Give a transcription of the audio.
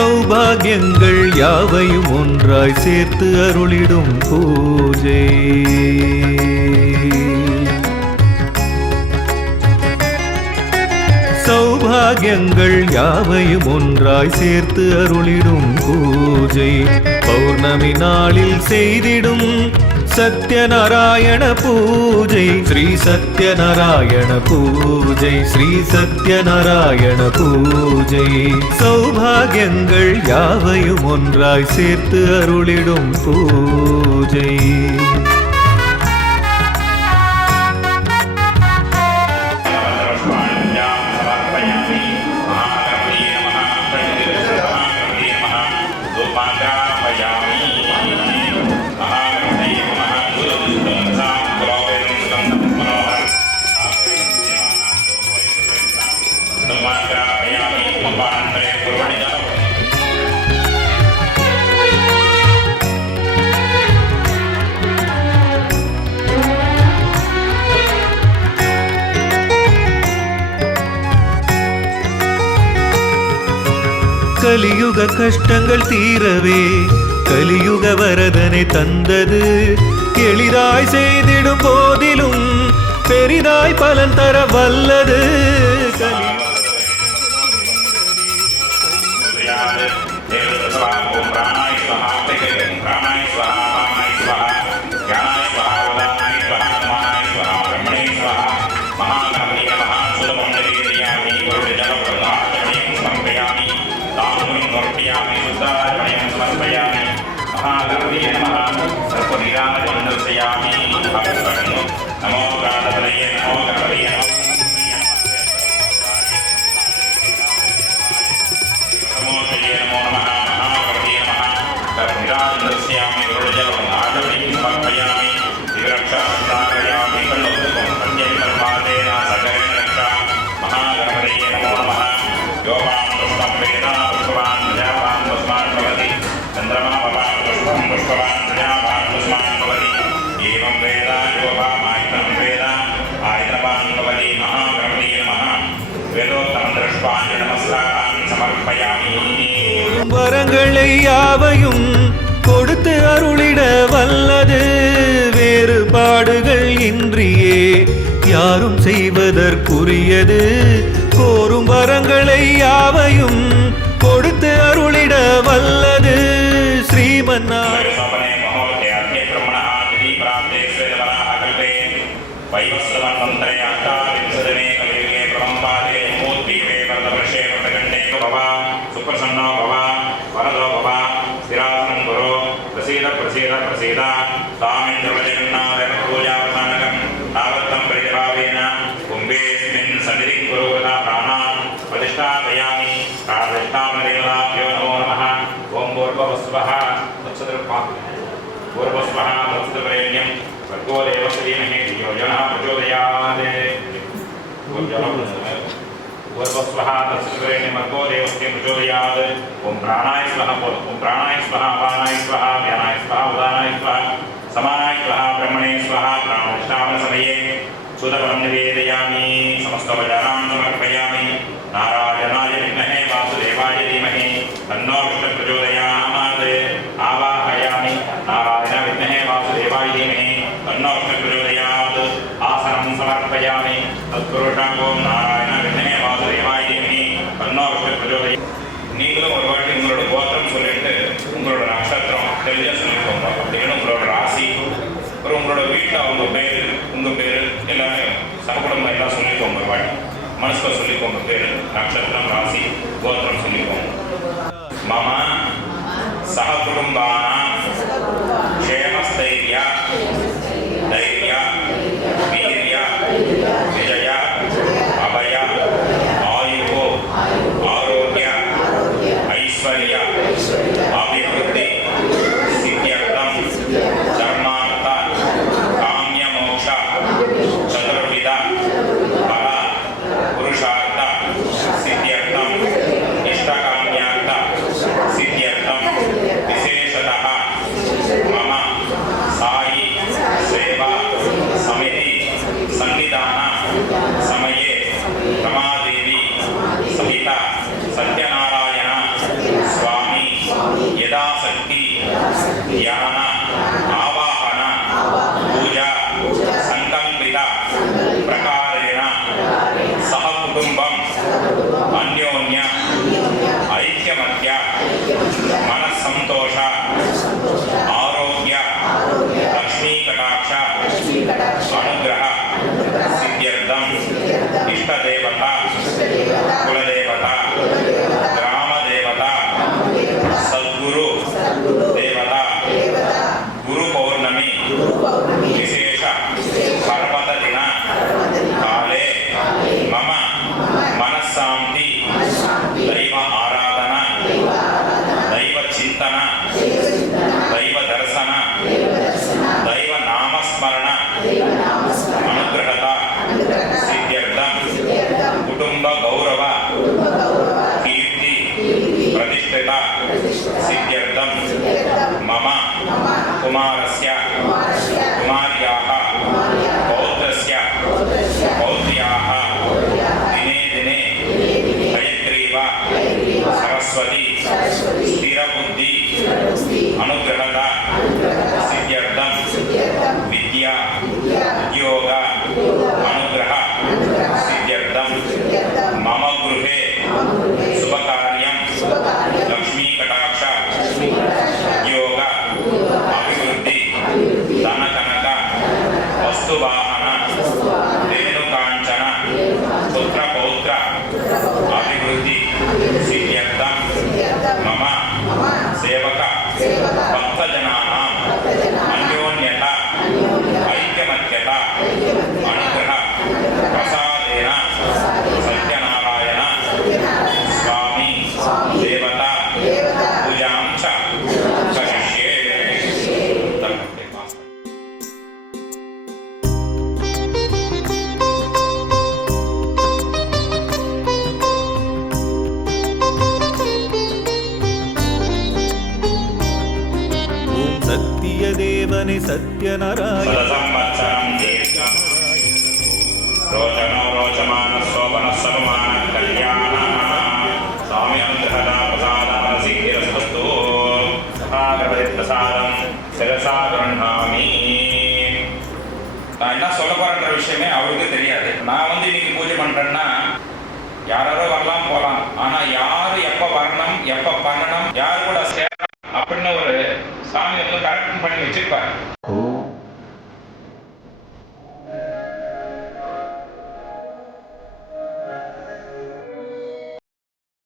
சௌபாகியங்கள் யாவையும் ஒன்றாய் சேர்த்து அருளிடும் பூஜை. சௌபாகியங்கள் யாவையும் ஒன்றாய் சேர்த்து அருளிடும் பூஜை. பௌர்ணமி நாளில் செய்திடும் சத்யநாராயண பூஜை. ஸ்ரீ சத்யநாராயண பூஜை. ஸ்ரீ சத்யநாராயண பூஜை. சௌபாகியங்கள் யாவையும் ஒன்றாய் சேர்த்து அருளிடும் பூஜை. கலியுக கஷ்டங்கள் தீரவே கலியுக வரதனை தந்தது. எளிதாய் செய்திடும் போதிலும் பெரிதாய் பலன் தர வல்லது. नमो गणपतये नमो गणपतये नमो तये नमो नमः महागणपतये नमः तद्विराजनस्यामि गुरुजलं आगमनीं समर्पयामि विरक्षामि कल्लोकं प्रत्ययकर्मादेन सकलेन रक्षा महागणपतये नमो नमः योगां पुष्पं वेदा पुष्पवान् प्रजावान् पुष्पान् भवति चन्द्रमा भवान् पुष्पं पुष्पवान् प्रजावान् पुष्पान् भवति एवं वेदा योगामायितं वेदा आयतवान् भवति महागणपतये नमः वेदोत्तमं दृष्ट्वान् नमस्कारान् समर्पयामि வரங்களை யாவையும் கொடுத்து அருளிட வல்லது. வேறுபாடுகள் இன்றியே யாரும் செய்வதற்குரியது. கோரும் வரங்களை யாவையும் கொடுத்து அருளிட வல்லது. ஸ்ரீமன்னாராயண सुप्रसन्नो भव वरदो भव स्थिरासनं गुरो प्रसीद प्रसीद प्रसीद स्वामिन्द्रवजगन्नाथ पूजावसानकं तावत्तं प्रतिभावेन कुम्भेऽस्मिन् सन्निधिं कुरु तथा प्राणान् प्रतिष्ठापयामि प्रातिष्ठापनदेवताभ्यो नमो नमः ॐ भूर्भुवस्सुवः भूर्भुवस्सुवः तत्सवितुर्वरेण्यं भर्गो देवस्य धीमहि धियो यो नः प्रचोदयात् पूर्वस्वः तत्सवितुर्वरेण्यं भर्गो देवस्य प्रचोदयात् ॐ प्राणाय स्वः ॐ प्राणाय स्वः अपानाय स्वः व्यानाय स्वः उदानाय स्वः समानाय स्वः ब्रह्मणे स्वः प्राणप्रतिष्ठापनसमये सुदफलं निवेदयामि समस्तोपचारां समर्पयामि नारायणाय विद्महे वासुदेवाय धीमहि तन्नो विष्णुः प्रचोदयात् आवाहयामि नारायण विद्महे वासुदेवाय धीमहि तन्नो विष्णुः प्रचोदयात् आसनं समर्पयामि तत्पुरुषां ॐ नारायण विद्महे वासुदेवाय धीमहि तन्नो विष्णुः प्रचोदयात् நீங்களும் ஒரு வாட்டி உங்களோட கோத்திரம் சொல்லிட்டு உங்களோட நட்சத்திரம் தெளிவாக சொல்லிக்கோங்க. அப்படின்னு உங்களோட ராசி அப்புறம் உங்களோட வீட்டில் அவங்க பேர் உங்கள் பேர் எல்லாமே சகுடும்பம் எல்லாம் சொல்லிக்கோங்க. ஒரு வாட்டி மனசில் சொல்லிக்கோங்க. பேர் நட்சத்திரம் ராசி கோத்திரம் சொல்லிக்கோங்க. மம சககுடும்பானாம் க்ஷேமஸ்தைர்ய தைர்ய வீர்ய விஜய அபய ஆயுகோ ஆரோக்கிய ஐஸ்வர்ய அபிவிருத்தி சித்தியர்த்தம் தர்மார்த்த காமிய மோக்ஷ சதுர்வித பல புருஷார்த்த சித்தியர்த்தம் இஷ்டகாமியார்த்த சித்தியர்த்தம் விசேஷதः కుటుంబం అన్యోన్య ఐక్యమత్య మనస్సంతోష ఆరోగ్య లక్ష్మీ కటాక్ష అనుగ్రహ సిద్ధ్యర్థం ఇష్టదేవత కులదేవత గ్రామదేవత సద్గురు దేవత గురు పౌర్ణమి విశేష పర్వత దిన కాలే మమ మనస్శాంతి దైవ ఆరాధన దైవ చింతన దైవ దర్శన దైవ నామస్మరణ అనుగ్రహత సిద్ధ్యర్థం కుటుంబ గౌరవ కీర్తి ప్రతిష్ఠిత సిద్ధ్యర్థం మమ కుమారస్య కుమార్యాః పౌత్రస్య పౌత్ర్యాః దినే దినే హయగ్రీవ సరస్వతి స్థిరబుద్ధి అనుగ్రహత సిద్ధ్యర్థం విద్యా ఉద్యోగ అనుగ్రహ సిద్ధ్యర్థం మమ గృహే శుభకార్యం లక్ష్మీ కటాక్ష ఉద్యోగ అభివృద్ధి ధన కనక వస్తువాహన రేణుకాంచన పుత్ర పౌత్ర అభివృద్ధి సిద్ధ్యర్థం మమ సేవక భక్తజనానాం అన్యోన్యత ఐక్యమత్యత అనుగ్రహ ప్రసాదేన సత్యనారాయణ స్వామి దేవత పూజాం చ కరిష్యే. ఓం సత్యదేవని సత్యనారాయణ సంవత్సరం దీర్ఘం రోచనో రోచమాన శోభన సమాన కళ్యాణ స్వామి అనుగ్రహద ప్రసాద సిద్ధిరస్తు ஆகவே பிரசாதம் சிரசா கருணாமி. நான் என்ன சொல்ல போறேன்ற விஷயமே அவருக்கு தெரியாது. நான் இன்னைக்கு பூஜை பண்றேன்னா யாரோ வரலாம் போகலாம், ஆனா யாரு எப்ப வரணும் எப்ப பண்ணணும் யாரு கூட சேரணும் அப்படின்னு ஒரு சாமி கரெக்ட் பண்ணி வச்சிருப்பாரு.